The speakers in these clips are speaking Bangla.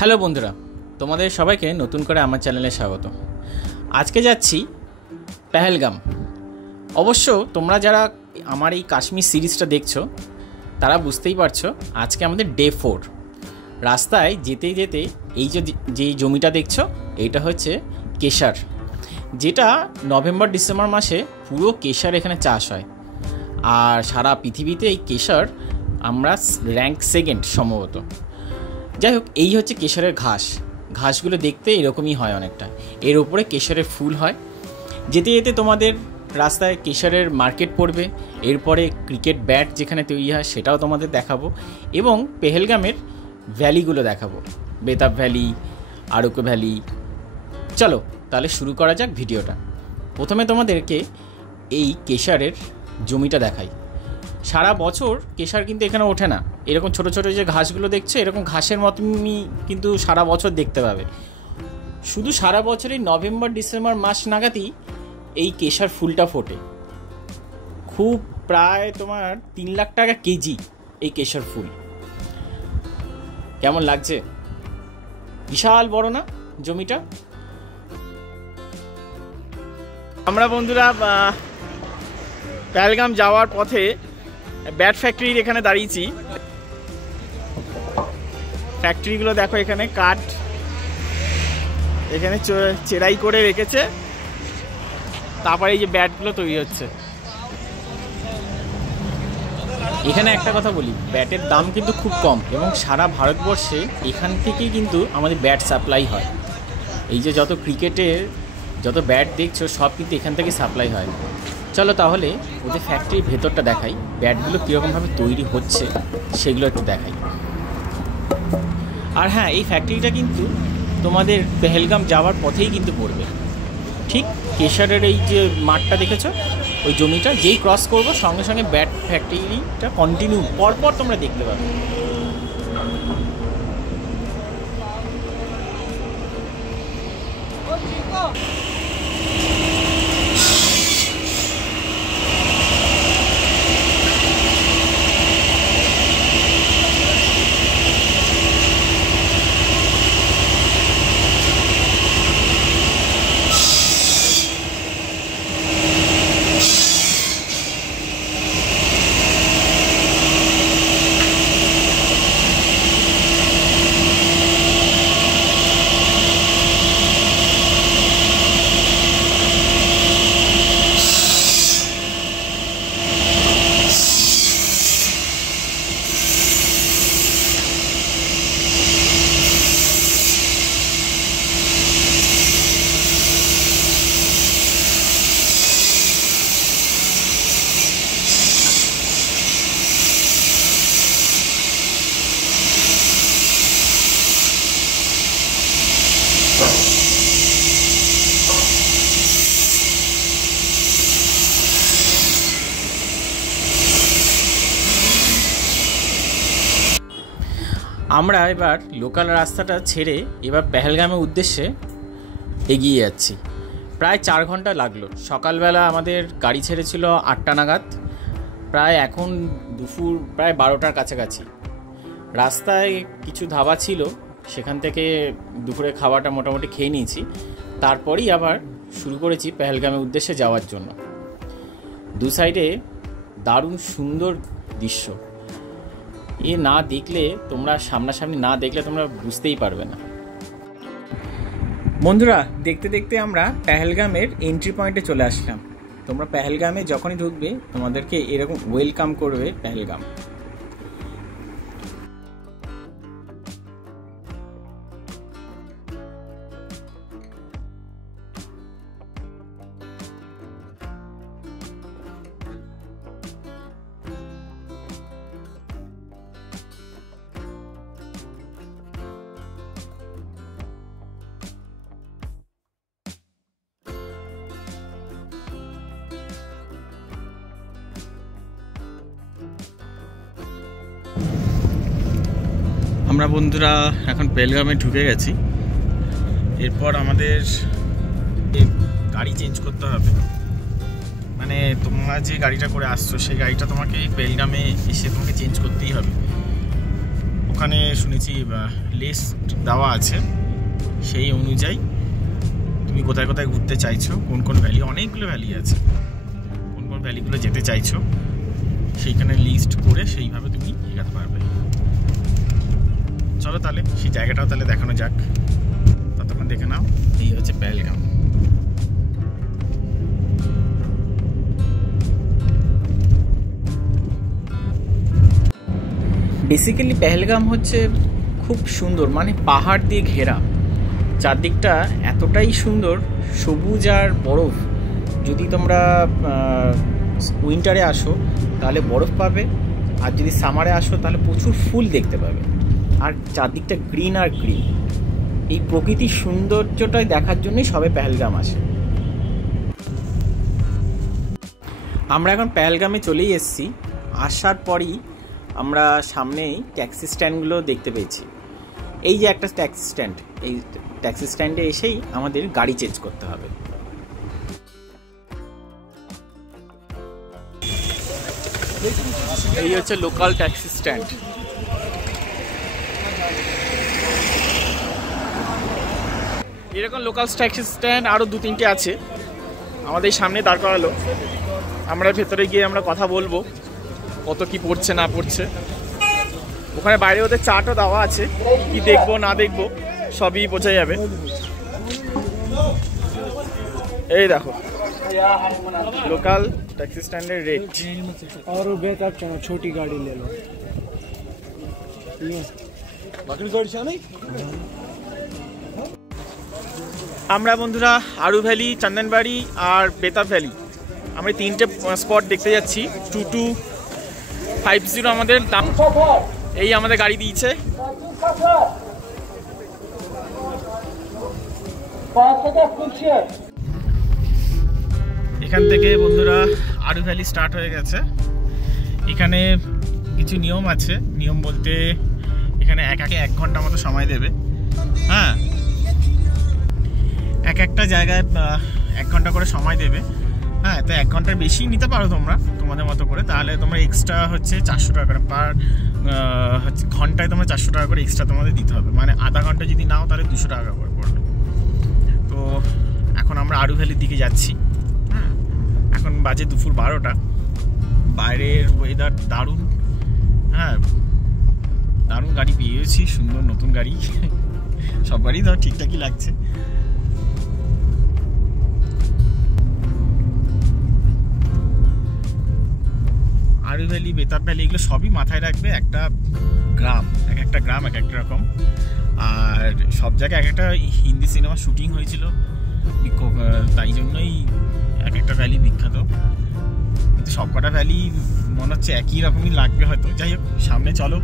হ্যালো বন্ধুরা, তোমাদের সবাইকে নতুন করে আমার চ্যানেলে স্বাগত। আজকে যাচ্ছি পেহেলগাম। অবশ্য তোমরা যারা আমার এই কাশ্মীর সিরিজটা দেখছো তারা বুঝতেই পারছো আজকে আমাদের ডে 4। রাস্তায় যেতে যেতে এই যে জমিটা দেখছো এইটা হচ্ছে কেশর, যেটা নভেম্বর ডিসেম্বর মাসে পুরো কেশর এখানে চাষ হয়। আর সারা পৃথিবীতে এই কেশর আমরা র্যাঙ্ক 2nd সম্ভবত। যাই হোক, এই হচ্ছে কেশরের ঘাসগুলো দেখতে এরকমই হয় অনেকটা। এর ওপরে কেশরের ফুল হয়। যেতে যেতে তোমাদের রাস্তায় কেশরের মার্কেট পড়বে, এরপরে ক্রিকেট ব্যাট যেখানে তৈরি হয় সেটাও তোমাদের দেখাবো, এবং পেহেলগামের ভ্যালিগুলো দেখাবো, বেতাব ভ্যালি, আরোকো ভ্যালি। চলো তাহলে শুরু করা যাক ভিডিওটা। প্রথমে তোমাদেরকে এই কেশরের জমিটা দেখাই। সারা বছর কেশর কিন্তু এখানে ওঠে না। এরকম ছোট ছোট যে ঘাসগুলো দেখছো এরকম ঘাসের মতনই কিন্তু সারা বছর দেখতে পাবে। শুধু সারা বছরই নভেম্বর ডিসেম্বর মাস নাগাদই এই কেশর ফুলটা ফোটে। খুব প্রায় তোমার 3 লাখ টাকা কেজি এই কেশর ফুল। কেমন লাগছে? বিশাল বড় না জমিটা? আমরা বন্ধুরা পেহেলগাম যাওয়ার পথে ব্যাট ফ্যাক্টরির এখানে দাঁড়িয়েছি। ফ্যাক্টরিগুলো দেখো, এখানে কাঠ এখানে চেরাই করে রেখেছে, তারপরে এই যে ব্যাটগুলো তৈরি হচ্ছে। এখানে একটা কথা বলি, ব্যাটের দাম কিন্তু খুব কম, এবং সারা ভারতবর্ষে এখান থেকেই কিন্তু আমাদের ব্যাট সাপ্লাই হয়। এই যে যত ক্রিকেটের যত ব্যাট দেখছো সব কিন্তু এখান থেকে সাপ্লাই হয়। চলো তাহলে ওদের ফ্যাক্টরির ভেতরটা দেখাই, ব্যাটগুলো কীরকমভাবে তৈরি হচ্ছে সেগুলো একটু দেখাই। আর হ্যাঁ, এই ফ্যাক্টরিটা কিন্তু তোমাদের পেহেলগাম যাওয়ার পথেই কিন্তু পড়বে। ঠিক কেশরের এই যে মাঠটা দেখেছো, ওই জমিটা যেই ক্রস করবো সঙ্গে সঙ্গে ব্যাট ফ্যাক্টরিটা কন্টিনিউ পরপর তোমরা দেখতে পাবে। আমরা এবার লোকাল রাস্তাটা ছেড়ে এবার পেহেলগামের উদ্দেশ্যে এগিয়ে যাচ্ছি। প্রায় 4 ঘন্টা লাগলো। সকালবেলা আমাদের গাড়ি ছেড়েছিল 8টা নাগাদ, প্রায় এখন দুপুর প্রায় 12টার কাছাকাছি। রাস্তায় কিছু ধাবা ছিল, সেখান থেকে দুপুরে খাওয়াটা মোটামুটি খেয়ে নিয়েছি। তারপরেই আবার শুরু করেছি পেহেলগামের উদ্দেশ্যে যাওয়ার জন্য। দু সাইডে দারুণ সুন্দর দৃশ্য। এ না দেখলে তোমরা, সামনাসামনি না দেখলে তোমরা বুঝতেই পারবে না। বন্ধুরা, দেখতে দেখতে আমরা পেহেলগামের এন্ট্রি পয়েন্টে চলে আসলাম। তোমরা পেহেলগামে যখনই ঢুকবে তোমাদেরকে এরকম ওয়েলকাম করবে পেহেলগাম। আমরা বন্ধুরা এখন পেহেলগামে ঢুকে গেছি। এরপর আমাদের গাড়ি চেঞ্জ করতে হবে। মানে তোমরা যে গাড়িটা করে আসছো সেই গাড়িটা তোমাকে পেহেলগামে এসে তোমাকে চেঞ্জ করতেই হবে। ওখানে শুনেছি লিস্ট দেওয়া আছে, সেই অনুযায়ী তুমি কোথায় কোথায় ঘুরতে চাইছো, কোন কোন ভ্যালি, অনেকগুলো ভ্যালি আছে, কোন কোন ভ্যালিগুলো যেতে চাইছো সেইখানে লিস্ট করে সেইভাবে তুমি এগাতে পারবে। চলো তাহলে সেই জায়গাটাও তাহলে দেখানো যাক, ততক্ষণ দেখে নাও। এই হচ্ছে পেহেলগাম। বেসিক্যালি পেহেলগাম হচ্ছে খুব সুন্দর, মানে পাহাড় দিয়ে ঘেরা, চারদিকটা এতটাই সুন্দর, সবুজ আর বরফ। যদি তোমরা উইন্টারে আসো তাহলে বরফ পাবে, আর যদি সামারে আসো তাহলে প্রচুর ফুল দেখতে পাবে, আর চারদিকটা গ্রিন আর গ্রিন। এই প্রকৃতির সৌন্দর্যটাই দেখার জন্যই সবে পেহেলগাম আসে। আমরা এখন পেহেলগামে চলেই এসেছি। আসার পরই আমরা সামনেই ট্যাক্সি স্ট্যান্ডগুলো দেখতে পেয়েছি। এই যে একটা ট্যাক্সি স্ট্যান্ড, এই ট্যাক্সি স্ট্যান্ডে এসেই আমাদের গাড়ি চেঞ্জ করতে হবে। এই হচ্ছে লোকাল ট্যাক্সি স্ট্যান্ড। এরকম লোকাল ট্যাক্সি স্ট্যান্ড আরও 2-3টে আছে, আমাদের সামনে দাঁড় করালো। আমরা ভেতরে গিয়ে আমরা কথা বলবো কত কি পড়ছে না পড়ছে। ওখানে বাইরে ওদের চার্টও দেওয়া আছে, কি দেখবো না দেখবো সবই বোঝা যাবে। এই দেখো লোকাল ট্যাক্সি স্ট্যান্ডের রেট। और बेहतर चलो छोटी गाड़ी ले लो। আমরা বন্ধুরা আরু ভ্যালি, চন্দনবাড়ি আর বেতাব ভ্যালি, আমরা 3টে স্পট দেখতে যাচ্ছি। 2250 আমাদের দাম। এই আমাদের গাড়ি দিয়েছে। এখান থেকে বন্ধুরা আরু ভ্যালি স্টার্ট হয়ে গেছে। এখানে কিছু নিয়ম আছে, নিয়ম বলতে এখানে একে 1 ঘন্টা মতো সময় দেবে। হ্যাঁ, একটা জায়গায় 1 ঘন্টা করে সময় দেবে। হ্যাঁ, তো 1 ঘন্টার বেশি নিতে পারো তোমরা তোমাদের মতো করে, তাহলে তোমরা এক্সট্রা হচ্ছে 400 টাকা করে পার হচ্ছে ঘন্টায়, তোমরা 400 টাকা করে এক্সট্রা তোমাদের দিতে হবে। মানে আধা ঘন্টা যদি নাও তাহলে 200 টাকা করে পড়বে। তো এখন আমরা আরু ভ্যালির দিকে যাচ্ছি। হ্যাঁ, এখন বাজে দুপুর 12টা, বাইরের ওয়েদার দারুণ। হ্যাঁ, দারুণ গাড়ি পেয়েছি, সুন্দর নতুন গাড়ি। সব গাড়ি ধর ঠিকঠাকই লাগছে। আরু ভ্যালি, বেতাব ভ্যালি এগুলো সবই মাথায় রাখবে। একটা গ্রাম, একটা গ্রাম এক একটা রকম, আর সব জায়গায় একটা হিন্দি সিনেমা শুটিং হয়েছিল, তাই জন্যই একটা ভ্যালি বিখ্যাত। কিন্তু সবকটা ভ্যালি মনে হচ্ছে একই রকমই লাগবে হয়তো। যাই হোক, সামনে চলো,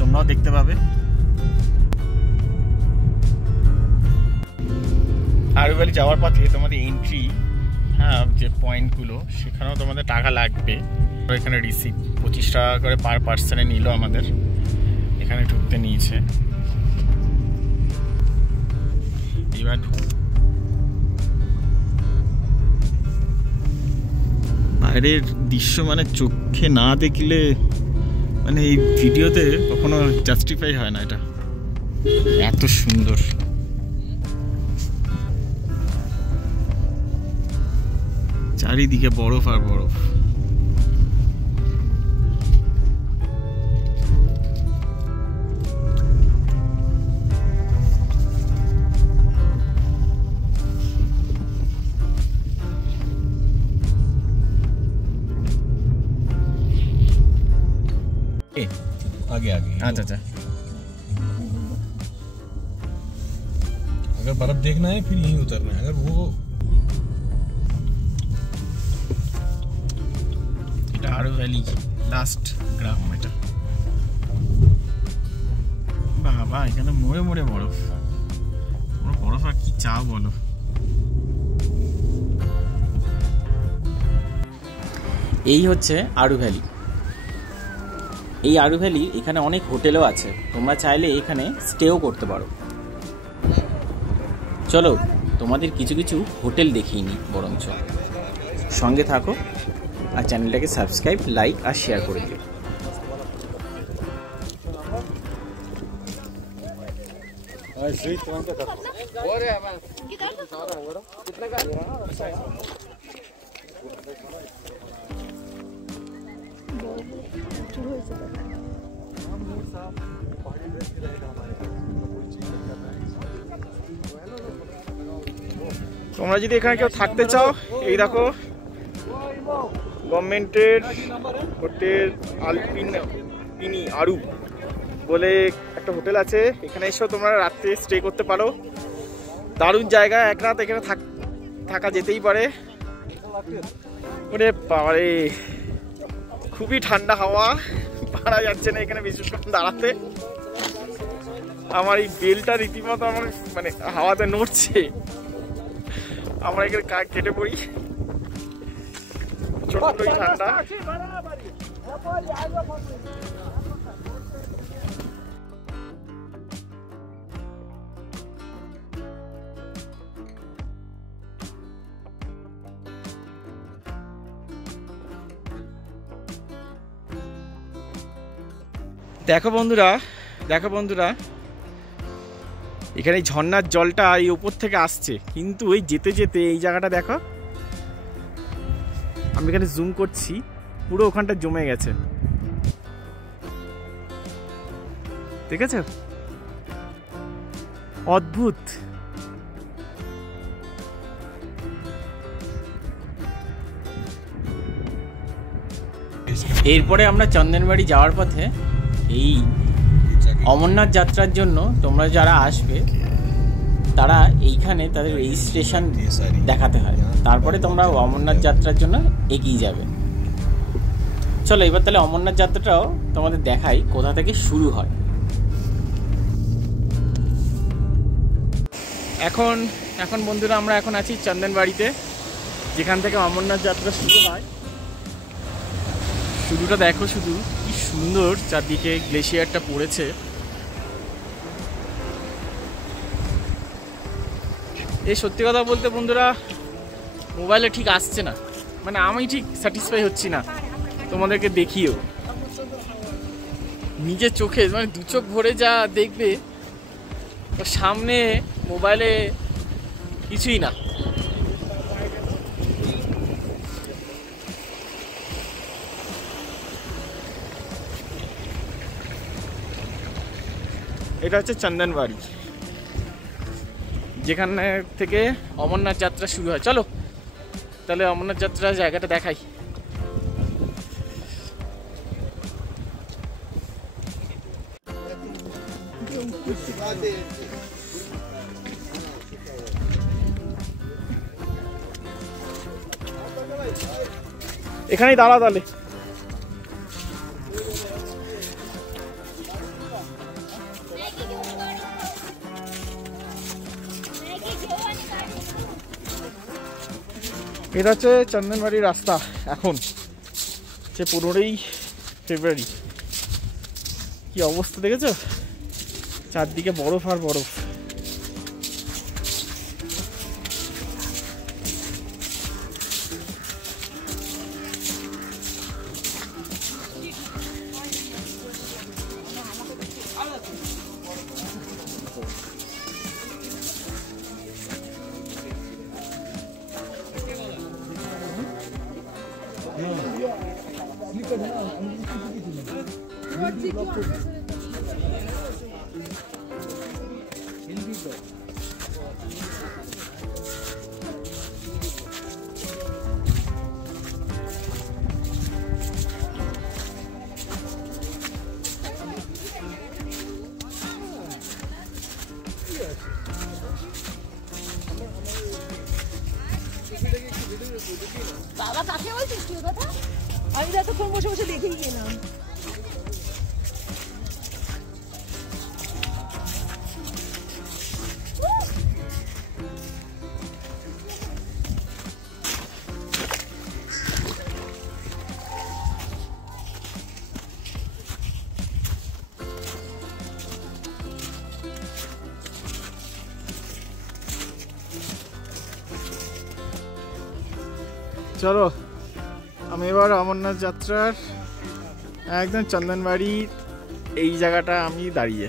তোমরাও দেখতে পাবে। আরু ভ্যালি যাওয়ার পথে তোমাদের এন্ট্রি, হ্যাঁ, যে পয়েন্টগুলো সেখানেও তোমাদের টাকা লাগবে। এখানে রিসিভ 25 টাকা করে পার পার্সনে নিল আমাদের, এখানে ঢুকতে নিয়েছে। এবার বাইরের দৃশ্য মানে চোখে না দেখলে, মানে এই ভিডিওতে কখনো জাস্টিফাই হয় না। এটা এত সুন্দর। চারিদিকে বরফ আর বরফ। आगे आगे अच्छा अच्छा, अगर बर्फ देखना है फिर यहीं उतरना है। अगर वो এটা আরু ভ্যালি লাস্ট গ্রাম। এটা বাবা, এখানে মোড়ে মোড়ে বরফ, বরফ আর কি চা বলো। এই হচ্ছে আরু ভ্যালি। এই আরু ভ্যালি, এখানে অনেক হোটেলও আছে, তোমরা চাইলে এখানে স্টেও করতে পারো। চলো তোমাদের কিছু কিছু হোটেল দেখিয়ে নিই বরঞ্চ। সঙ্গে থাকো আর চ্যানেলটাকে সাবস্ক্রাইব, লাইক আর শেয়ার করে দিও। তোমরা যদি এখানে কেউ থাকতে চাও, এই দেখো গভর্নমেন্টের হোটেল আলপিনি আরু বলে একটা হোটেল আছে, এখানে এসেও তোমরা রাত্রে স্টে করতে পারো। দারুণ জায়গা, এক রাত এখানে থাকা যেতেই পারে। ওরে বাবারে, খুবই ঠান্ডা হাওয়া, পারা যাচ্ছে না এখানে বেশিক্ষণ দাঁড়াতে। আমার এই বেলটা রীতিমতো আমার মানে হাওয়াতে নড়ছে। আমরা এখানে কেটে পড়ি, ছোট্টই ঠান্ডা। দেখো বন্ধুরা, এখানে ঝর্ণার জলটা এই উপর থেকে আসছে, কিন্তু ওই যেতে যেতে এই জায়গাটা দেখো, আমি এখানে জুম করছি, পুরো ওখানটা জমে গেছে, ঠিক আছে? অদ্ভুত। এরপরে আমরা চন্দনবাড়ি যাওয়ার পথে এই অমরনাথ যাত্রার জন্য তোমরা যারা আসবে তারা এইখানে তাদের রেজিস্ট্রেশন দেখাতে হয়, তারপরে তোমরা অমরনাথ যাত্রার জন্য এগিয়ে যাবে। চলো এবার তাহলে অমরনাথ যাত্রাটাও তোমাদের দেখাই কোথা থেকে শুরু হয়। এখন বন্ধুরা আমরা এখন আছি চন্দনবাড়িতে, যেখান থেকে অমরনাথ যাত্রা শুরু হয়। শুরুটা দেখো, শুধু কি সুন্দর, চারদিকে গ্লেশিয়ারটা পড়েছে। এই সত্যি কথা বলতে বন্ধুরা, মোবাইলে ঠিক আসছে না, মানে আমি ঠিক স্যাটিসফাই হচ্ছি না তোমাদেরকে দেখিও। নিজের চোখে মানে দু চোখ ভরে যা দেখবে, তো সামনে মোবাইলে কিছুই না। এটা হচ্ছে চন্দনবাড়ি, যেখানে থেকে অমরনাথ যাত্রা শুরু হয়। চলো তাহলে অমরনাথ যাত্রা জায়গাটা দেখাই। এখানেই দাঁড়া তাহলে। এটা হচ্ছে চন্দনবাড়ির রাস্তা। এখন হচ্ছে 15ই ফেব্রুয়ারি, কি অবস্থা দেখেছো? চারদিকে বরফ আর বরফ। বাবা কাকে বলছিস তুই কথা? আমি তো এতক্ষণ বসে বসে দেখেই গেলাম। চলো আমি এবার অমরনাথ যাত্রার একদম চন্দনবাড়ির এই জায়গাটা আমি দাঁড়িয়ে,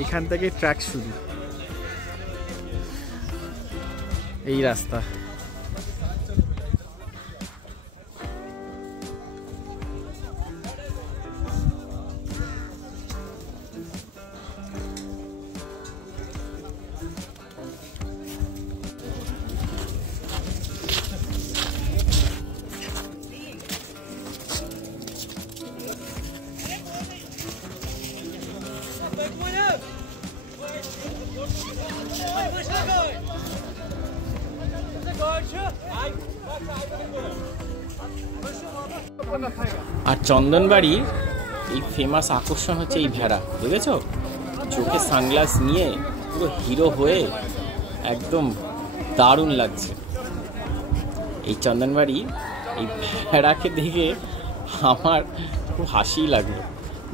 এইখান থেকে ট্র্যাক শুরু, এই রাস্তা। আর চন্দনবাড়ির এই ফেমাস আকর্ষণ হচ্ছে এই ভেড়া, দেখেছো? চোখে সানগ্লাস নিয়ে পুরো হিরো হয়ে একদম দারুণ লাগছে। এই চন্দনবাড়ির এই ভেড়াকে দেখে আমার খুব হাসি লাগলো।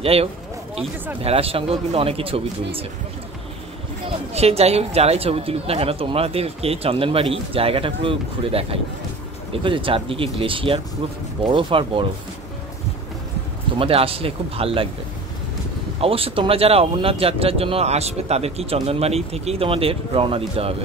যাই হোক, এই ভেড়ার সঙ্গেও কিন্তু অনেকে ছবি তুলছে। সে যাই হোক, যারাই ছবি তুলুক না কেন, তোমাদেরকে চন্দনবাড়ি জায়গাটা পুরো ঘুরে দেখাই। দেখো যে চারদিকে গ্লেশিয়ার, পুরো বরফ আর বরফ। তোমাদের আসলে খুব ভাল লাগবে। অবশ্য তোমরা যারা অমরনাথ যাত্রার জন্য আসবে তাদেরকেই চন্দনবাড়ি থেকেই তোমাদের রওনা দিতে হবে।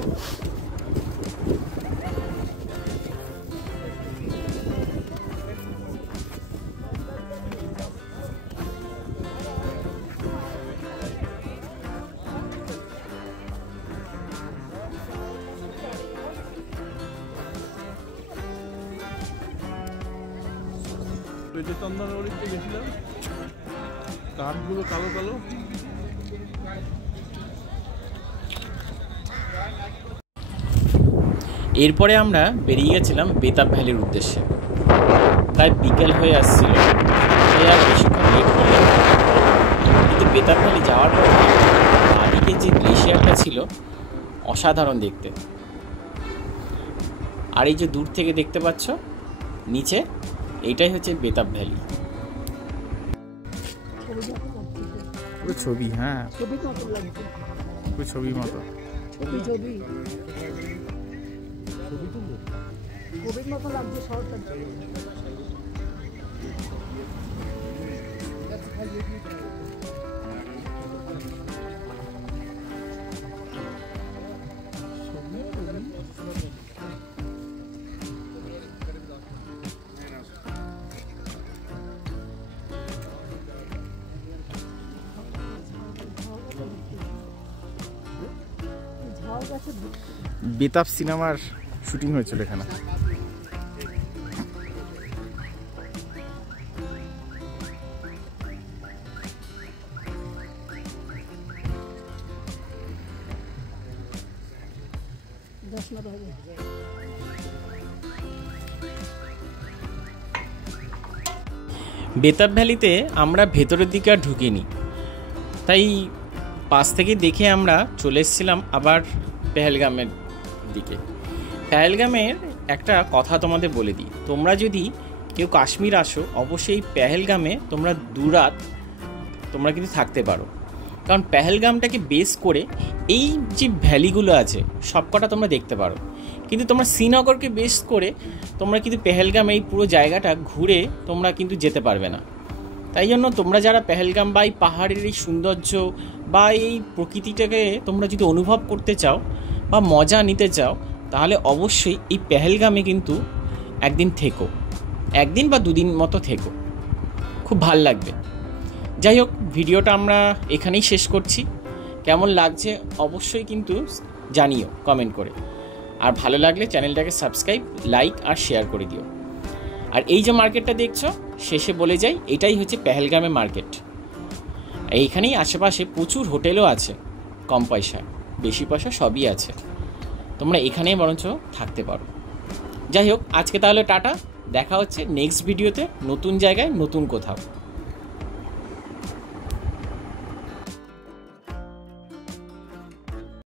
চন্দনবাড়িতে গেছিলাম, কাঠগুলো কালো কালো। এরপরে আমরা বেরিয়ে গেছিলাম বেতাব ভ্যালির উদ্দেশ্যে। প্রায় বিকেল হয়ে আসছিল, আর বেশিক্ষণ লেট করলাম। কিন্তু বেতাব ভ্যালি যাওয়ার পর বাদিকে যে গ্লেশিয়ারটা ছিল অসাধারণ দেখতে। আর এই যে দূর থেকে দেখতে পাচ্ছ নিচে, এইটাই হচ্ছে বেতাব ভ্যালি। পুরো ছবি, হ্যাঁ পুরো ছবির মতো। বেতাব সিনেমার শুটিং হয়েছিল এখানে। বেতাব ভ্যালিতে আমরা ভেতরের দিকে আর ঢুকিনি, তাই পাশ থেকে দেখে আমরা চলে এসেছিলাম আবার পেহেলগামের দিকে। পেহেলগামের একটা কথা তোমাদের বলে দিই, তোমরা যদি কেউ কাশ্মীর আসো অবশ্যই পেহেলগামে তোমরা 2 রাত তোমরা কিন্তু থাকতে পারো। কারণ পেহেলগামটাকে বেস করে এই যে ভ্যালিগুলো আছে সবকটা তোমরা দেখতে পারো। কিন্তু তোমরা শ্রীনগরকে বেস করে তোমরা কিন্তু পেহেলগাম এই পুরো জায়গাটা ঘুরে তোমরা কিন্তু যেতে পারবে না। তাই জন্য তোমরা যারা পেহেলগাম বা এই পাহাড়ের এই সৌন্দর্য বা এই প্রকৃতিটাকে তোমরা যদি অনুভব করতে চাও বা মজা নিতে চাও, তাহলে অবশ্যই এই পেহেলগামে কিন্তু একদিন থেকো, 1 দিন বা 2 দিন মতো থেকো, খুব ভাল লাগবে। যাই হোক, ভিডিওটা আমরা এখানেই শেষ করছি। কেমন লাগছে অবশ্যই কিন্তু জানিও কমেন্ট করে। আর ভালো লাগলে চ্যানেলটাকে সাবস্ক্রাইব, লাইক আর শেয়ার করে দিও। আর এই যে মার্কেটটা দেখছো, শেষে বলে যাই, এটাই হচ্ছে পেহেলগামের মার্কেট। এইখানেই আশেপাশে প্রচুর হোটেলও আছে, কম পয়সা বেশি পয়সা সবই আছে, তোমরা এখানেই বরঞ্চ থাকতে পারো। যাই হোক, আজকে তাহলে টাটা, দেখা হচ্ছে নেক্সট ভিডিওতে, নতুন জায়গায় নতুন কোথাও।